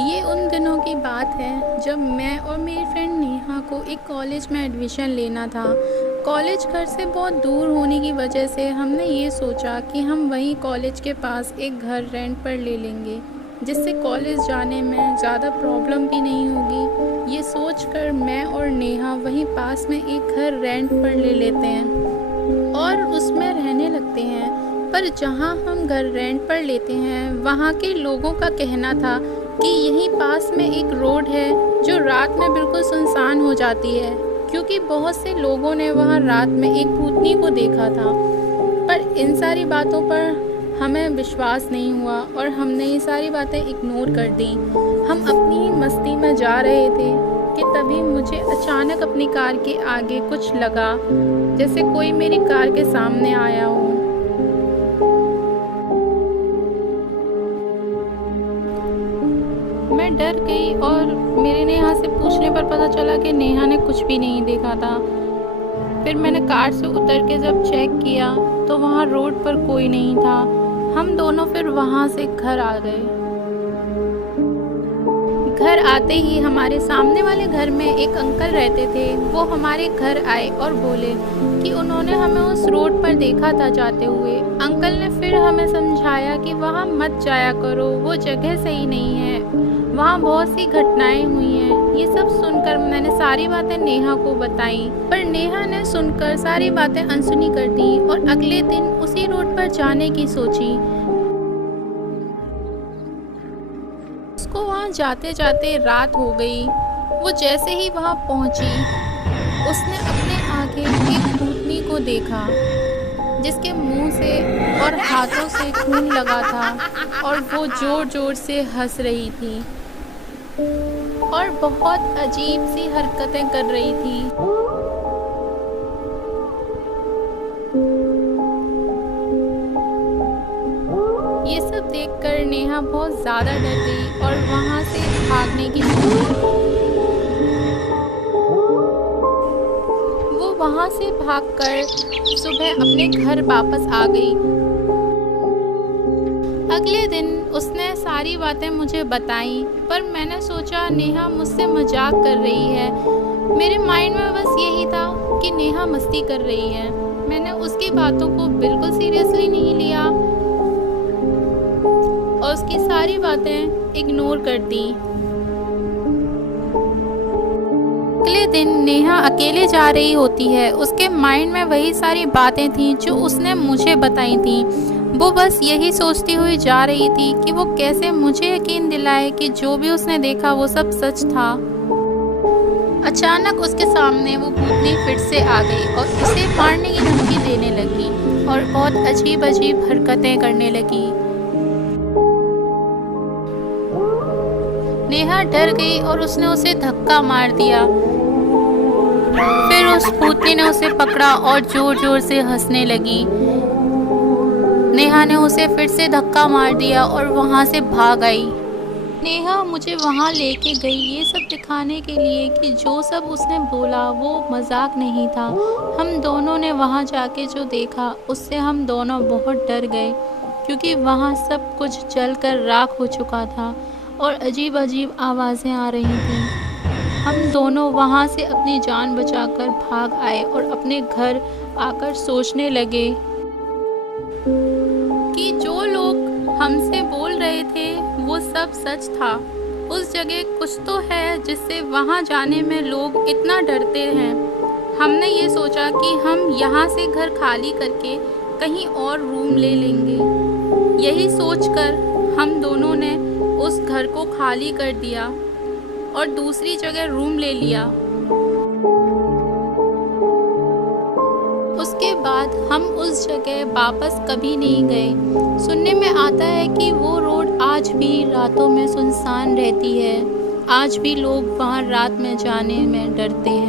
ये उन दिनों की बात है जब मैं और मेरी फ्रेंड नेहा को एक कॉलेज में एडमिशन लेना था। कॉलेज घर से बहुत दूर होने की वजह से हमने ये सोचा कि हम वहीं कॉलेज के पास एक घर रेंट पर ले लेंगे, जिससे कॉलेज जाने में ज़्यादा प्रॉब्लम भी नहीं होगी। ये सोचकर मैं और नेहा वहीं पास में एक घर रेंट पर ले लेते हैं और उसमें रहने लगते हैं। पर जहाँ हम घर रेंट पर लेते हैं वहाँ के लोगों का कहना था कि यहीं पास में एक रोड है जो रात में बिल्कुल सुनसान हो जाती है, क्योंकि बहुत से लोगों ने वहाँ रात में एक भूतनी को देखा था। पर इन सारी बातों पर हमें विश्वास नहीं हुआ और हमने ये सारी बातें इग्नोर कर दी। हम अपनी मस्ती में जा रहे थे कि तभी मुझे अचानक अपनी कार के आगे कुछ लगा, जैसे कोई मेरी कार के सामने आया हो। मैं डर गई और मेरे नेहा से पूछने पर पता चला कि नेहा ने कुछ भी नहीं देखा था। फिर मैंने कार से उतर के जब चेक किया तो वहाँ रोड पर कोई नहीं था। हम दोनों फिर वहाँ से घर आ गए। घर आते ही हमारे सामने वाले घर में एक अंकल रहते थे। वो हमारे घर आए और बोले कि उन्होंने हमें उस रोड पर देखा था जाते हुए। अंकल ने फिर हमें समझाया कि वहाँ मत जाया करो, वो जगह सही नहीं है, वहाँ बहुत सी घटनाएं हुई हैं। ये सब सुनकर मैंने सारी बातें नेहा को बताई, पर नेहा ने सुनकर सारी बातें अनसुनी कर दी और अगले दिन उसी रोड पर जाने की सोची। उसको वहाँ जाते जाते रात हो गई। वो जैसे ही वहाँ पहुँची, उसने अपने आगे एक भूतनी को देखा जिसके मुंह से और हाथों से खून लगा था और वो जोर जोर से हंस रही थी और बहुत अजीब सी हरकतें कर रही थी। ये सब देखकर नेहा बहुत ज़्यादा डर गई और वहाँ से भागने की सोची। वो वहाँ से भागकर सुबह अपने घर वापस आ गई। अगले दिन उसने सारी बातें मुझे बताई, पर मैंने सोचा नेहा मुझसे मजाक कर रही है। मेरे माइंड में बस यही था कि नेहा मस्ती कर रही है। मैंने उसकी बातों को बिल्कुल सीरियसली नहीं लिया और उसकी सारी बातें इग्नोर कर दी। अगले दिन नेहा अकेले जा रही होती है। उसके माइंड में वही सारी बातें थीं जो उसने मुझे बताई थीं। वो बस यही सोचती हुई जा रही थी कि वो कैसे मुझे यकीन दिलाए कि जो भी उसने देखा वो सब सच था। अचानक उसके सामने वो भूतनी फिर से आ गई और उसे मारने की धमकी देने लगी और बहुत अजीब अजीब हरकतें करने लगी। नेहा डर गई और उसने उसे धक्का मार दिया। फिर उस भूतनी ने उसे पकड़ा और जोर जोर से हंसने लगी। नेहा ने उसे फिर से धक्का मार दिया और वहाँ से भाग आई। नेहा मुझे वहाँ लेके गई ये सब दिखाने के लिए कि जो सब उसने बोला वो मजाक नहीं था। हम दोनों ने वहाँ जाके जो देखा उससे हम दोनों बहुत डर गए, क्योंकि वहाँ सब कुछ जलकर राख हो चुका था और अजीब अजीब आवाज़ें आ रही थीं। हम दोनों वहाँ से अपनी जान बचाकर भाग आए और अपने घर आकर सोचने लगे कि जो लोग हमसे बोल रहे थे वो सब सच था। उस जगह कुछ तो है जिससे वहाँ जाने में लोग इतना डरते हैं। हमने ये सोचा कि हम यहाँ से घर खाली करके कहीं और रूम ले लेंगे। यही सोचकर हम दोनों ने उस घर को खाली कर दिया और दूसरी जगह रूम ले लिया। उसके बाद हम उस जगह वापस कभी नहीं गए। सुनने में आता है कि वो रोड आज भी रातों में सुनसान रहती है। आज भी लोग वहाँ रात में जाने में डरते हैं।